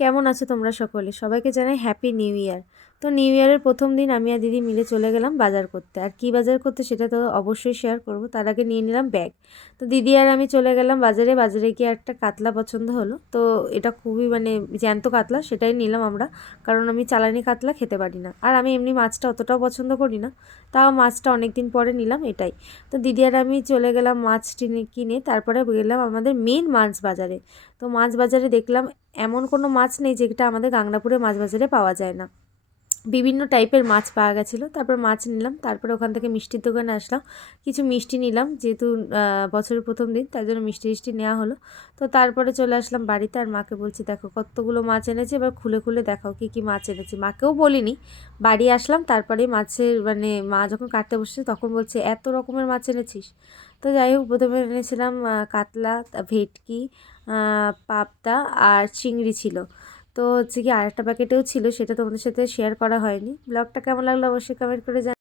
কেমন আছো তোমরা সকলে? সবাইকে জানাই হ্যাপি নিউ ইয়ার। তো নিউ ইয়ারের প্রথম দিন আমি আর দিদি মিলে চলে গেলাম বাজার করতে। আর কি বাজার করতে সেটা তো অবশ্যই শেয়ার করব। তার আগে নিয়ে নিলাম ব্যাগ। তো দিদি আর আমি চলে গেলাম বাজারে। বাজারে গিয়ে একটা কাতলা পছন্দ হলো। তো এটা খুবই জ্যান্ত কাতলা, সেটাই নিলাম আমরা। কারণ আমি চালানি কাতলা খেতে পারি না। আর আমি এমনি মাছটা অতটাও পছন্দ করি না। তাও মাছটা অনেক দিন পরে নিলাম, এটাই। তো দিদি আর আমি চলে গেলাম মাছ কিনে, তারপরে গেলাম আমাদের মেন মাছ বাজারে। তো মাছ বাজারে দেখলাম এমন কোনো মাছ নেই যেটা আমাদের গাংনাপুরে মাছ বাজারে পাওয়া যায় না। বিভিন্ন টাইপের মাছ পাওয়া গেছিলো। তারপর মাছ নিলাম, তারপরে ওখান থেকে মিষ্টির দোকানে আসলাম, কিছু মিষ্টি নিলাম, যেহেতু বছরের প্রথম দিন তাই জন্য মিষ্টি টিষ্টি নেওয়া হলো। তো তারপরে চলে আসলাম বাড়িতে, আর মাকে বলছি দেখো কতগুলো মাছ এনেছে, এবার খুলে খুলে দেখাও কী কী মাছ এনেছি। মাকেও বলিনি, বাড়ি আসলাম তারপরে মাছের মা যখন কাটতে বসছে তখন বলছে এত রকমের মাছ এনেছিস। তো যাই হোক, প্রথমে এনেছিলাম কাতলা, ভেটকি, পাবদা আর চিংড়ি ছিল। তো হচ্ছে কি আরেকটা প্যাকেটেও ছিল, সেটা তোমাদের সাথে শেয়ার করা হয়নি। ব্লগটা কেমন লাগলো অবশ্যই কমেন্ট করে